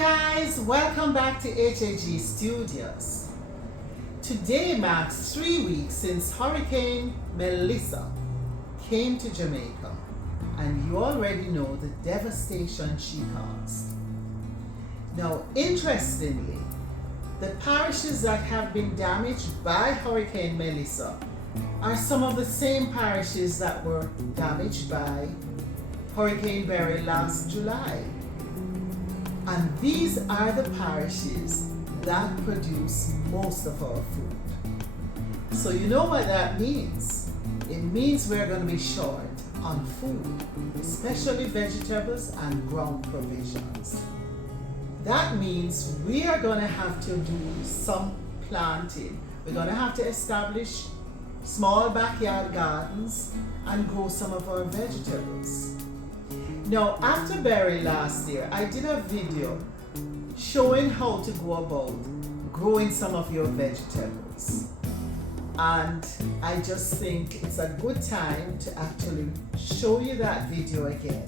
guys, welcome back to HAG Studios. Today marks 3 weeks since Hurricane Melissa came to Jamaica, and you already know the devastation she caused. Now, interestingly, the parishes that have been damaged by Hurricane Melissa are some of the same parishes that were damaged by Hurricane Beryl last July. And these are the parishes that produce most of our food. So you know what that means. It means we're going to be short on food, especially vegetables and ground provisions. That means we are going to have to do some planting. We're going to have to establish small backyard gardens and grow some of our vegetables. Now, after Beryl last year, I did a video showing how to go about growing some of your vegetables. And I just think it's a good time to actually show you that video again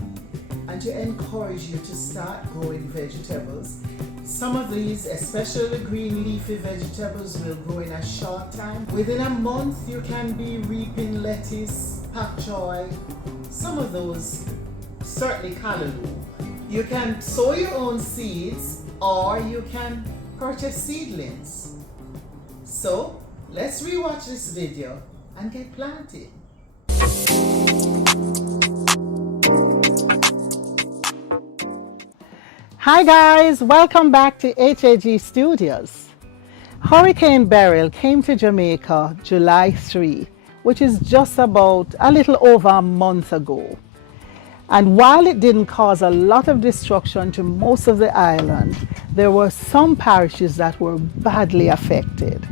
and to encourage you to start growing vegetables. Some of these, especially green leafy vegetables, will grow in a short time. Within a month, you can be reaping lettuce, pak choy, some of those, certainly callaloo. You can sow your own seeds or you can purchase seedlings. So let's rewatch this video and get planted. Hi guys, welcome back to HAG Studios. Hurricane Beryl came to Jamaica July 3, which is just about a little over a month ago. And while it didn't cause a lot of destruction to most of the island, there were some parishes that were badly affected,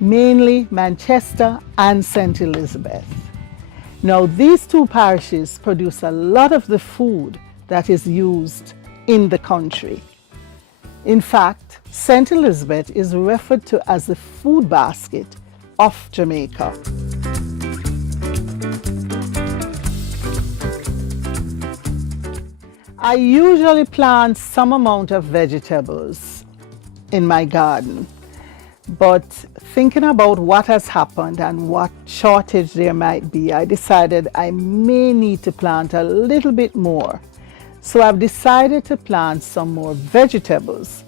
mainly Manchester and St. Elizabeth. Now, these two parishes produce a lot of the food that is used in the country. In fact, St. Elizabeth is referred to as the food basket of Jamaica. I usually plant some amount of vegetables in my garden, but thinking about what has happened and what shortage there might be, I decided I may need to plant a little bit more. So I've decided to plant some more vegetables.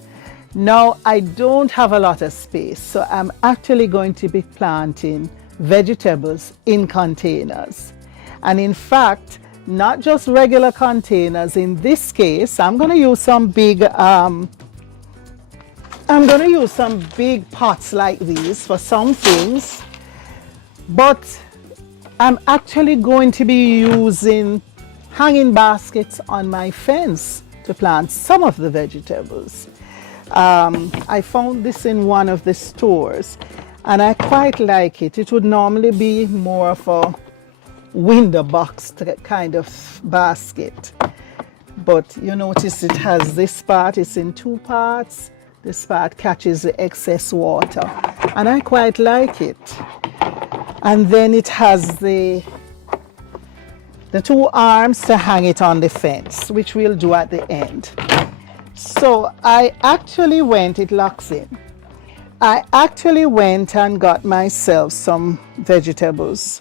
Now, I don't have a lot of space, so I'm actually going to be planting vegetables in containers. And in fact, not just regular containers. In this case, I'm going to use some big pots like these for some things, but I'm actually going to be using hanging baskets on my fence to plant some of the vegetables. I found this in one of the stores and I quite like it. It would normally be more of a window box kind of basket, but you notice it has this part, it's in two parts. This part catches the excess water and I quite like it. And then it has the two arms to hang it on the fence, which we'll do at the end. So I actually went and got myself some vegetables.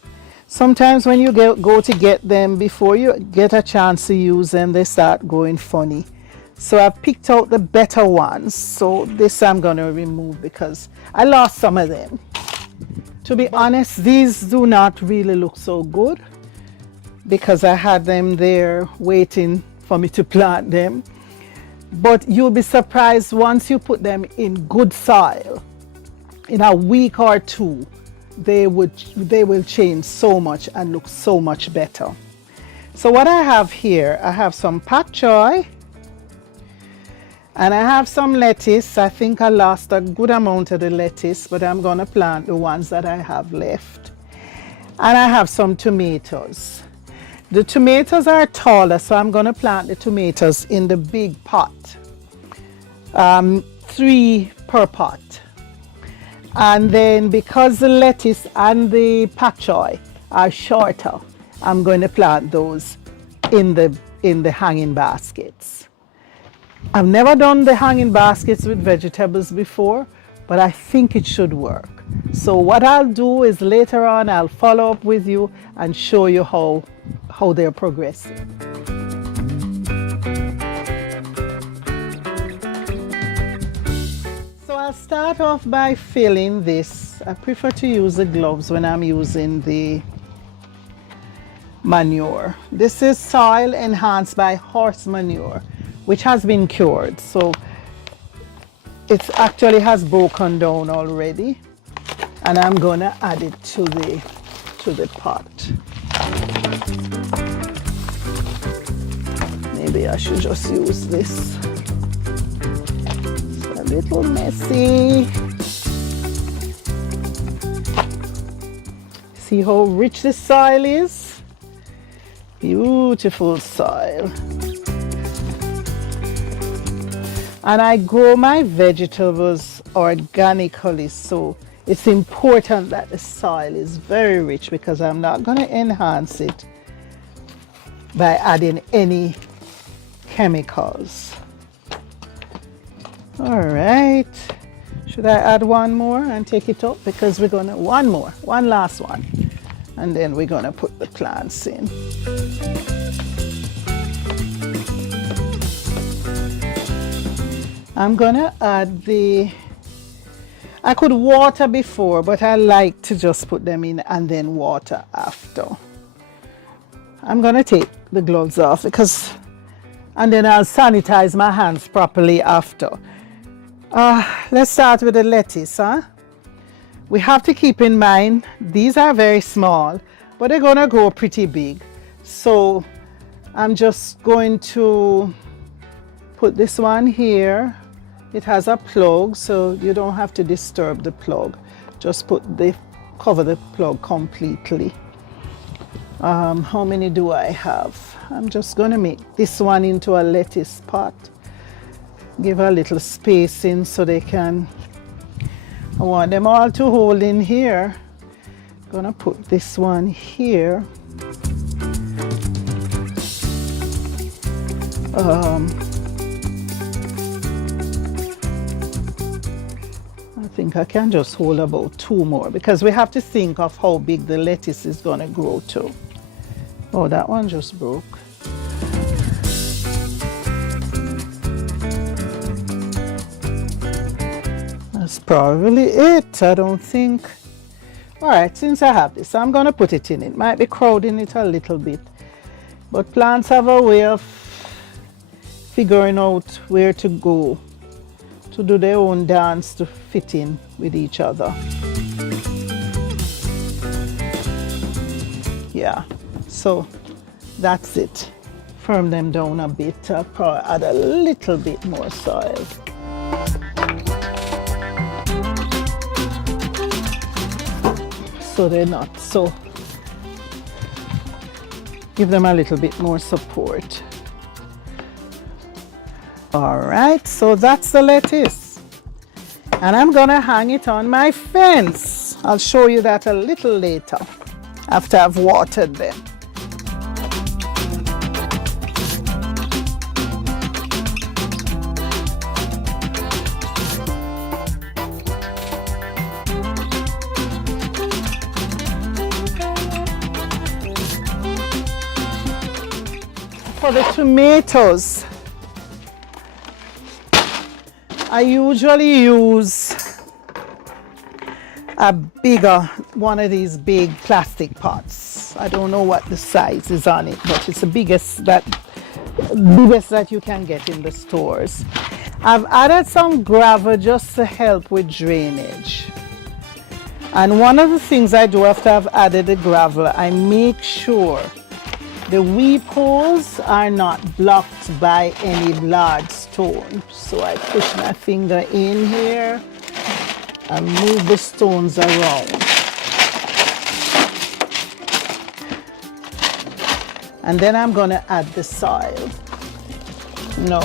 Sometimes when you go to get them, before you get a chance to use them, they start going funny. So I've picked out the better ones. So this I'm going to remove because I lost some of them. To be honest, these do not really look so good because I had them there waiting for me to plant them. But you'll be surprised once you put them in good soil. In a week or two, they will change so much and look so much better. So what I have here, I have some pak choy and I have some lettuce. I think I lost a good amount of the lettuce, but I'm going to plant the ones that I have left. And I have some tomatoes. The tomatoes are taller, so I'm going to plant the tomatoes in the big pot, 3 per pot. And then because the lettuce and the pak choy are shorter, I'm going to plant those in the hanging baskets. I've never done the hanging baskets with vegetables before, but I think it should work. So what I'll do is later on I'll follow up with you and show you how they're progressing. So I'll start off by filling this. I prefer to use the gloves when I'm using the manure. This is soil enhanced by horse manure, which has been cured. So it actually has broken down already. And I'm gonna add it to the pot. Maybe I should just use this. It's a little messy. See how rich this soil is? Beautiful soil. And I grow my vegetables organically, so it's important that the soil is very rich because I'm not going to enhance it by adding any chemicals. All right. Should I add one more and take it up? Because we're going to, one last one. And then we're going to put the plants in. I'm going to add I could water before, but I like to just put them in and then water after. I'm going to take the gloves off and then I'll sanitize my hands properly after. Let's start with the lettuce. We have to keep in mind, these are very small, but they're going to grow pretty big. So I'm just going to put this one here. It has a plug, so you don't have to disturb the plug. Just cover the plug completely. How many do I have? I'm just going to make this one into a lettuce pot. Give a little spacing so they can, I want them all to hold in here. Gonna put this one here. I think I can just hold about 2 more because we have to think of how big the lettuce is going to grow to. Oh, that one just broke. That's probably it, I don't think. All right, since I have this, I'm going to put it in. It might be crowding it a little bit, but plants have a way of figuring out where to go to do their own dance to fit in with each other. Yeah, so that's it. Firm them down a bit. I'll probably add a little bit more soil. So they're not so, give them a little bit more support. All right, so that's the lettuce. And I'm gonna hang it on my fence. I'll show you that a little later after I've watered them. For the tomatoes, I usually use a bigger, one of these big plastic pots. I don't know what the size is on it, but it's the biggest that you can get in the stores. I've added some gravel just to help with drainage. And one of the things I do after I've added the gravel, I make sure the weep holes are not blocked by any large stone. So I push my finger in here and move the stones around. And then I'm going to add the soil. No.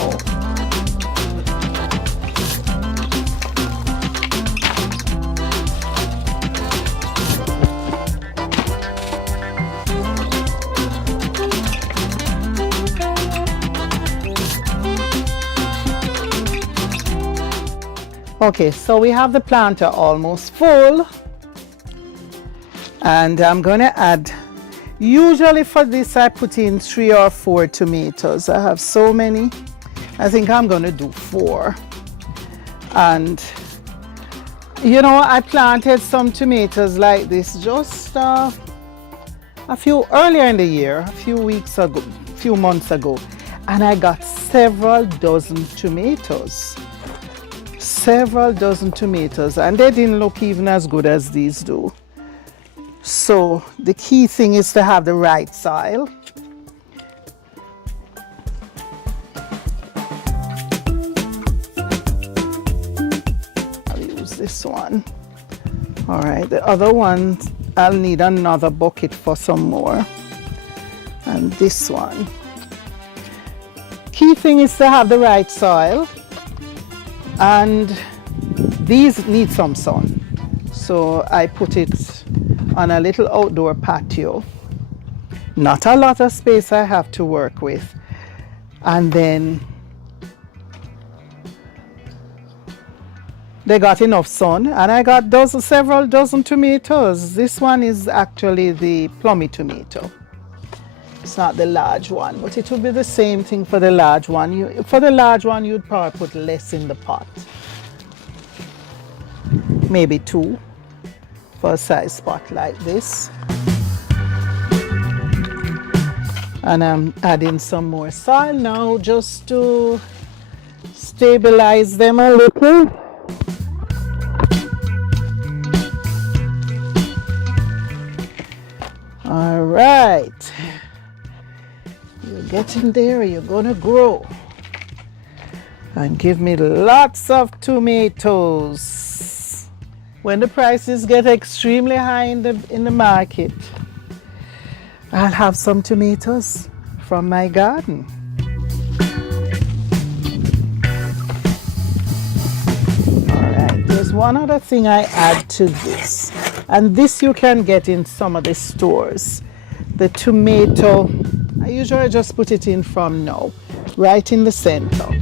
Okay, so we have the planter almost full, and I'm going to add, usually for this I put in 3 or 4 tomatoes. I have so many. I think I'm going to do 4. And you know, I planted some tomatoes like this just a few earlier in the year, a few weeks ago, a few months ago, and I got several dozen tomatoes. Several dozen tomatoes, and they didn't look even as good as these do. So the key thing is to have the right soil. This one. All right, the other one I'll need another bucket for some more. And this one. Key thing is to have the right soil, and these need some sun. So I put it on a little outdoor patio. Not a lot of space I have to work with. And then they got enough sun, and I got several dozen tomatoes. This one is actually the plummy tomato. It's not the large one, but it will be the same thing for the large one. For the large one, you'd probably put less in the pot. Maybe 2 for a size pot like this. And I'm adding some more soil now just to stabilize them a little. All right, you're getting there, you're gonna grow. And give me lots of tomatoes. When the prices get extremely high in the market, I'll have some tomatoes from my garden. All right, there's one other thing I add to this. And this you can get in some of the stores. The tomato, I usually just put it in from now, right in the center.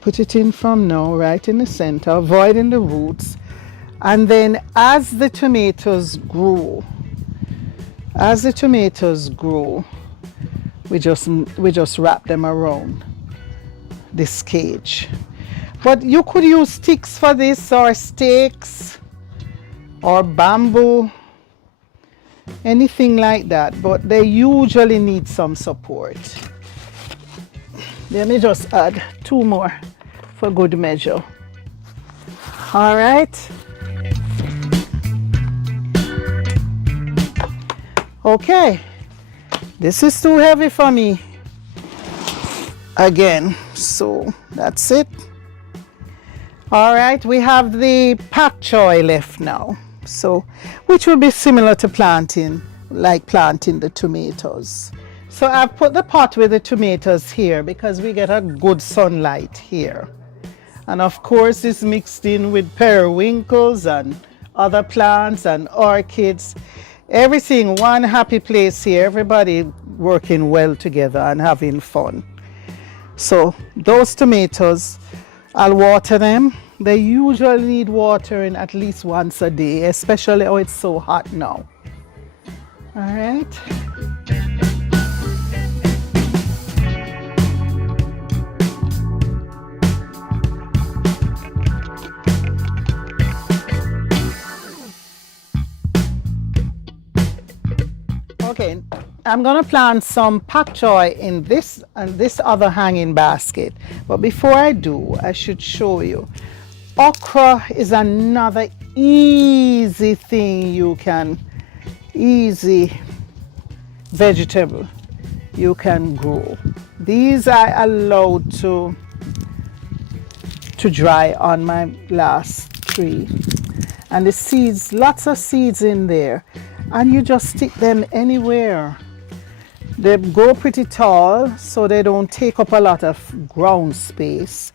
Put it in from now, right in the center, avoiding the roots. And then as the tomatoes grow, we just wrap them around this cage. But you could use sticks for this, or stakes, or bamboo, anything like that, but they usually need some support. Let me just add 2 more for good measure. All right. Okay, this is too heavy for me again, so that's it. All right, we have the pak choy left now, so which will be similar to planting the tomatoes. So I've put the pot with the tomatoes here because we get a good sunlight here. And of course it's mixed in with periwinkles and other plants and orchids. Everything, one happy place here, everybody working well together and having fun. So those tomatoes, I'll water them. They usually need watering at least once a day, especially it's so hot now. All right. Okay, I'm gonna plant some pak choy in this and this other hanging basket. But before I do, I should show you. Okra is another easy vegetable you can grow. These I allowed to dry on my last tree. And the seeds, lots of seeds in there. And you just stick them anywhere. They grow pretty tall, so they don't take up a lot of ground space.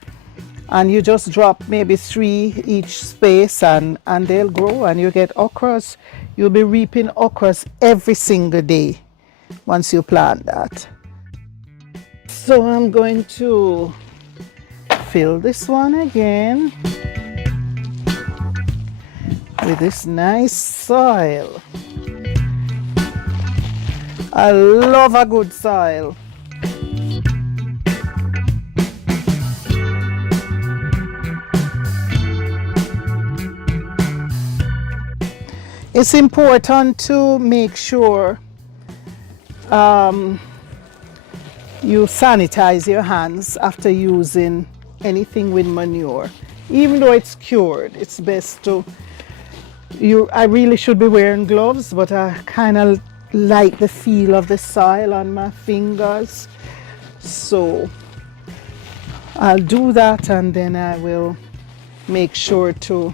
And you just drop maybe 3 each space, and they'll grow, and you get okras. You'll be reaping okras every single day once you plant that. So I'm going to fill this one again with this nice soil. I love a good soil. It's important to make sure you sanitize your hands after using anything with manure. Even though it's cured, it's best to, I really should be wearing gloves, but I kind of like the feel of the soil on my fingers. So I'll do that, and then I will make sure to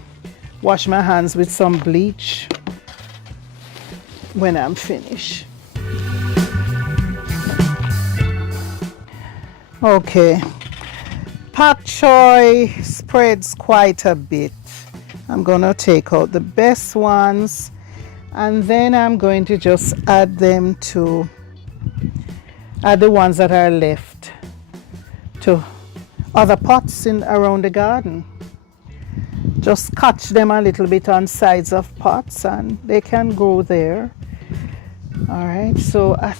wash my hands with some bleach when I'm finished. Okay, pak choy spreads quite a bit. I'm gonna take out the best ones, and then I'm going to just add them to, add the ones that are left to other pots around the garden. Just catch them a little bit on sides of pots and they can grow there. All right, so I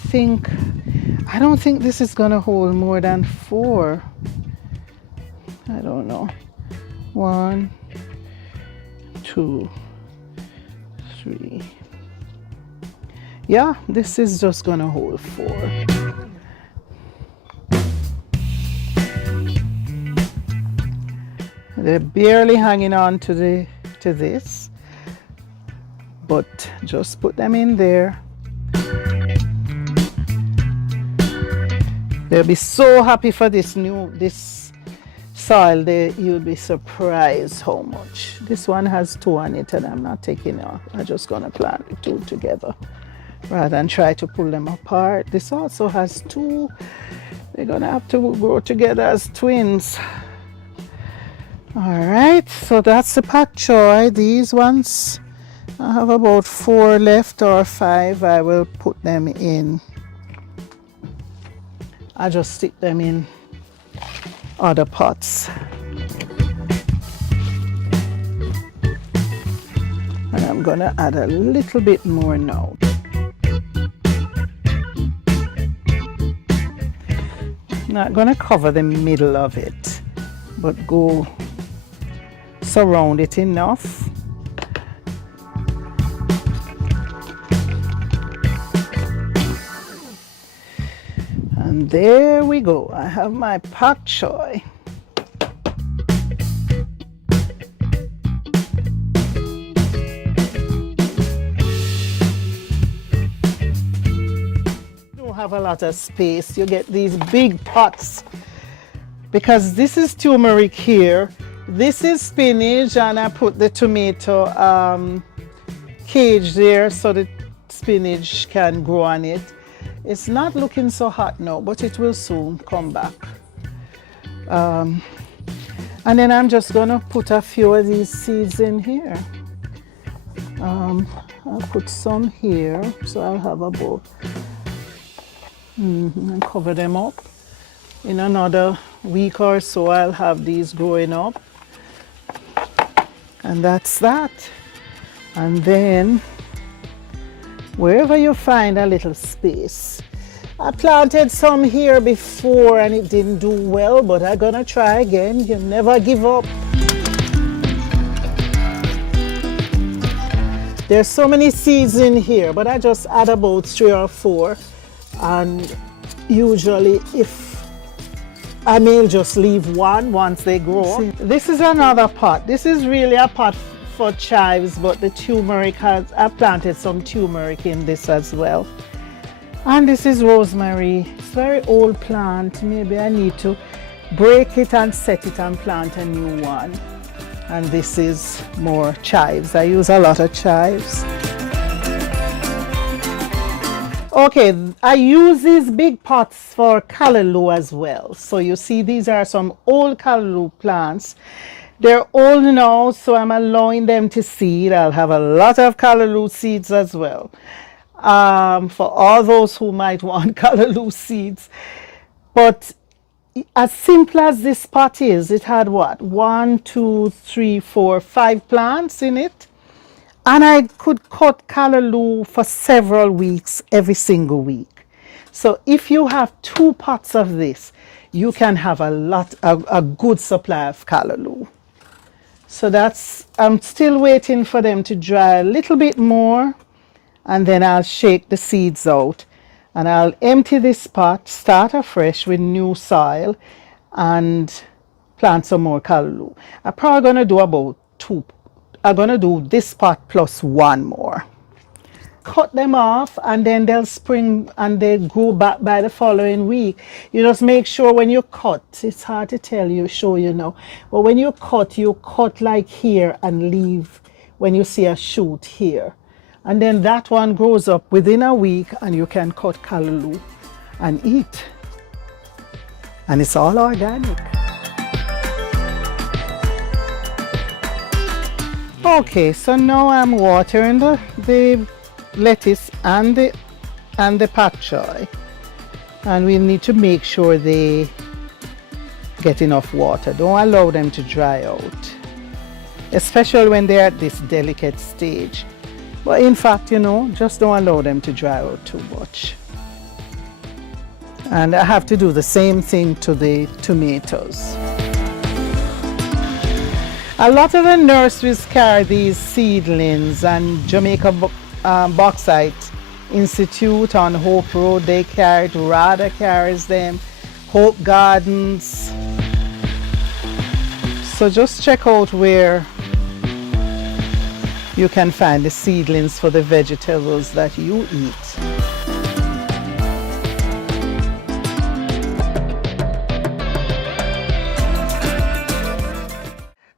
don't think this is gonna hold more than 4. I don't know. 1, 2, 3. Yeah, this is just gonna hold 4. They're barely hanging on to this, but just put them in there. They'll be so happy for this soil. You'll be surprised how much. This one has 2 on it, and I'm not taking off. I'm just gonna plant the 2 together rather than try to pull them apart. This also has 2. They're gonna have to grow together as twins. All right, so that's the pak choy. These ones, I have about 4 left or 5. I will put them in. I just stick them in other pots. And I'm gonna add a little bit more now. Not gonna cover the middle of it, but go surround it enough. And there we go. I have my pak choy. Don't have a lot of space. You get these big pots because this is turmeric here. This is spinach, and I put the tomato cage there so the spinach can grow on it. It's not looking so hot now, but it will soon come back. And then I'm just gonna put a few of these seeds in here. I'll put some here, so I'll have about, and cover them up. In another week or so, I'll have these growing up. And that's that. And then wherever you find a little space. I planted some here before and it didn't do well, but I'm gonna try again. You never give up. There's so many seeds in here, but I just add about 3 or 4. And usually I may just leave one once they grow. This is another pot. This is really a pot for chives, but the turmeric I planted some turmeric in this as well. And this is rosemary. It's a very old plant. Maybe I need to break it and set it and plant a new one. And this is more chives. I use a lot of chives. Okay, I use these big pots for callaloo as well. So you see, these are some old callaloo plants. They're old now, so I'm allowing them to seed. I'll have a lot of callaloo seeds as well. For all those who might want callaloo seeds. But as simple as this pot is, it had what? 1, 2, 3, 4, 5 plants in it. And I could cut callaloo for several weeks, every single week. So if you have 2 pots of this, you can have a good supply of callaloo. So I'm still waiting for them to dry a little bit more, and then I'll shake the seeds out. And I'll empty this pot, start afresh with new soil, and plant some more callaloo. I'm probably going to do about 2. I'm going to do this pot plus 1 more. Cut them off, and then they'll spring and they grow back by the following week. You just make sure when you cut, it's hard to show you now, but when you cut like here and leave when you see a shoot here. And then that one grows up within a week, and you can cut callaloo and eat. And it's all organic. Okay, so now I'm watering the lettuce and the pak choi. And we need to make sure they get enough water. Don't allow them to dry out, especially when they're at this delicate stage. But in fact, just don't allow them to dry out too much. And I have to do the same thing to the tomatoes. A lot of the nurseries carry these seedlings, and Jamaica Bauxite Institute on Hope Road, they carry it. RADA carries them. Hope Gardens. So just check out where you can find the seedlings for the vegetables that you eat.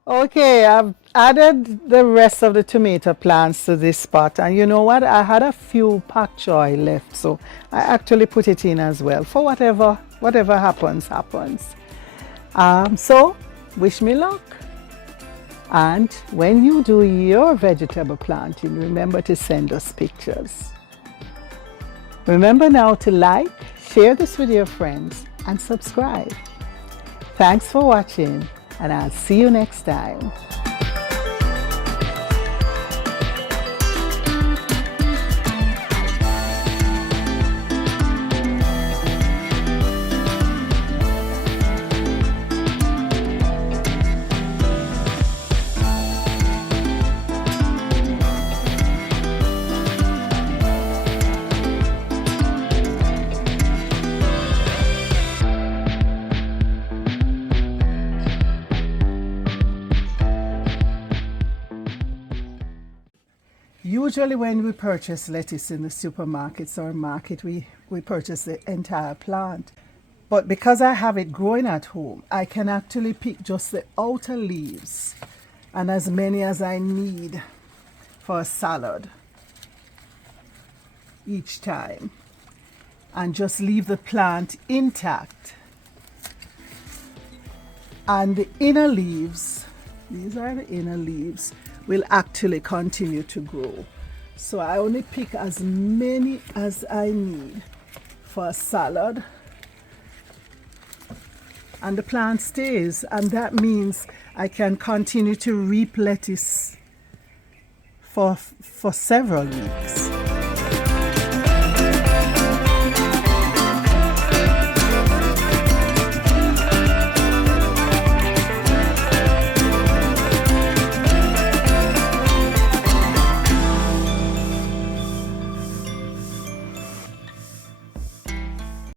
Okay, I've added the rest of the tomato plants to this pot, and you know what? I had a few pak choi left, so I actually put it in as well for whatever happens. So wish me luck. And when you do your vegetable planting, remember to send us pictures. Remember now to like, share this with your friends, and subscribe. Thanks for watching, and I'll see you next time. Usually when we purchase lettuce in the supermarkets or market, we purchase the entire plant. But because I have it growing at home, I can actually pick just the outer leaves, and as many as I need for a salad each time, and just leave the plant intact. And the inner leaves, these are the inner leaves, will actually continue to grow. So I only pick as many as I need for a salad, and the plant stays, and that means I can continue to reap lettuce for several weeks.